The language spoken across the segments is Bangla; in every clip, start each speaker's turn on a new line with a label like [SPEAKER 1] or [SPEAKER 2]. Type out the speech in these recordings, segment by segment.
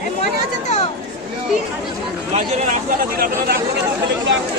[SPEAKER 1] এই মনে আছে তো?
[SPEAKER 2] বাজারের আপনারা দিন আপনারা রাখতে ছেলেগুলো আসছে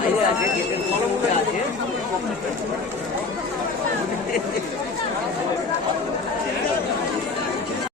[SPEAKER 2] আছে